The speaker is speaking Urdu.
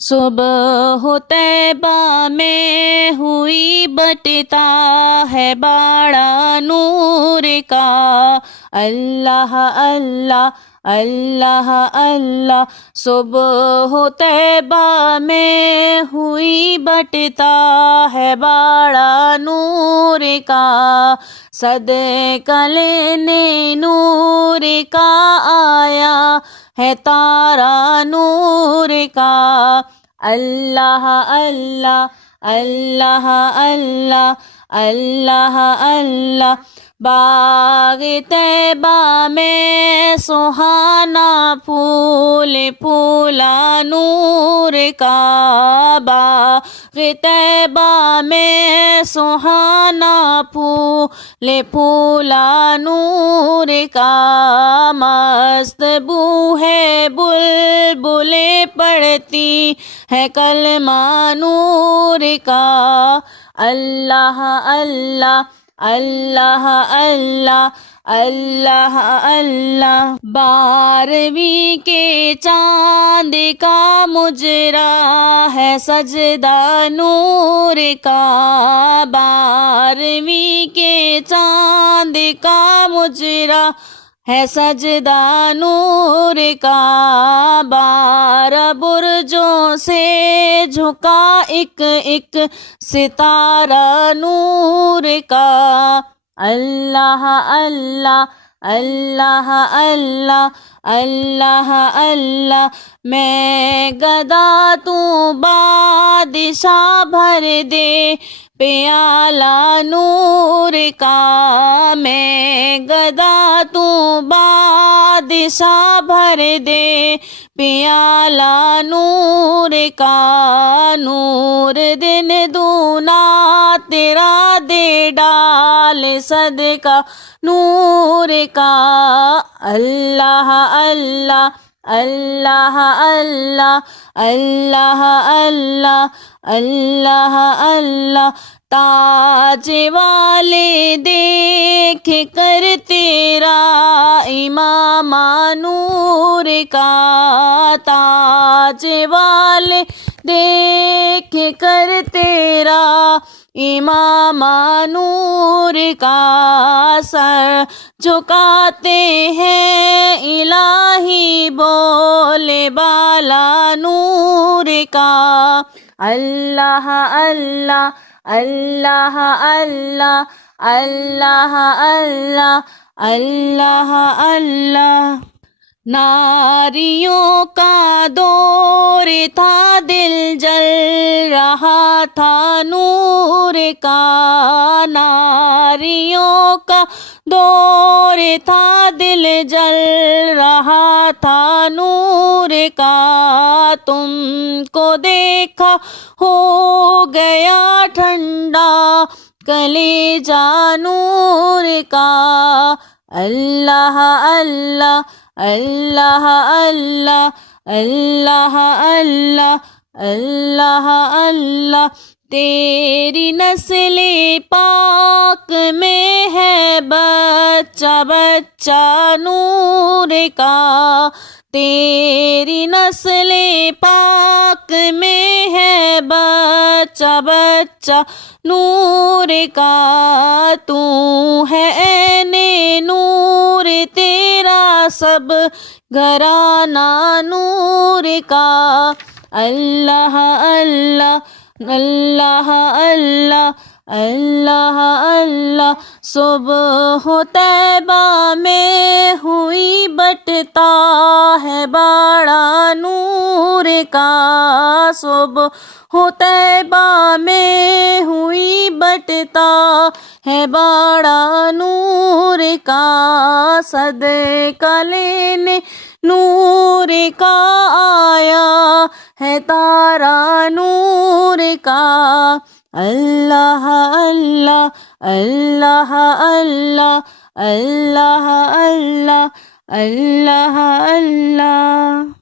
صبح طیبہ میں ہوئی بٹتا ہے باڑا نور کا، اللہ اللہ اللہ اللہ۔ صبح طیبہ میں ہوئی بٹتا ہے باڑا نور کا، صدقہ لینے نور کا آیا ہے تارا نور کا، اللہ اللہ اللہ اللہ اللہ اللہ۔ باغ طیبہ میں سہانا پھول پھولا نور کا، باغ طیبہ میں سہانا پھول پھولا نور کا، مست بو ہے بلبلیں پڑھتی ہے کلمہ نور کا، اللہ اللہ اللہ اللہ اللہ اللہ۔ 12ویں کے چاند کا مجرا ہے سجدہ نور کا، 12ویں کے چاند کا مجرا ہے سجدہ نور کا، 12 برجوں سے جھکا ایک ایک ستارہ نور کا، اللہ اللہ اللہ اللہ اللہ اللہ۔ میں گدا تو بادشاہ بھر دے پیالہ نور کا، میں گدا تو بادشاہ بھر دے پیالہ نور کا، نور دن دونا تیرا دے ڈال صدقہ نور کا، اللہ اللہ اللہ اللہ اللہ اللہ اللہ اللہ۔ تاج والے دیکھ کر تیرا امام نور کا، تاج والے دیکھ کر تیرا امام نور کا، سر جھکاتے ہیں الہی بولے بالا نور کا، اللہ اللہ اللہ اللہ اللہ اللہ اللہ اللہ۔ ناریوں کا دور تھا دل جل رہا تھا نور کا، ناریوں کا دور تھا دل جل رہا تھا نور کا، تم کو دیکھا ہو گیا ٹھنڈا کلیجہ نور کا، اللہ اللہ اللہ اللہ اللہ اللہ اللہ اللہ۔ تیری نسل پاک میں ہے بچہ بچہ نور کا، تیری نسل پاک میں ہے بچہ بچہ نور کا، تو ہے عین نور تیرا سب گھرانہ نور کا، اللہ اللہ اللہ اللہ اللہ اللہ۔ صبح طیبہ میں ہوئی بٹتا ہے باڑا نور کا، صبح طیبہ میں ہوئی بٹتا ہے باڑا نور کا، صدقہ لینے نور کا آیا ہے تارا نور کا، اللہ اللہ اللہ اللہ اللہ اللہ اللہ اللہ۔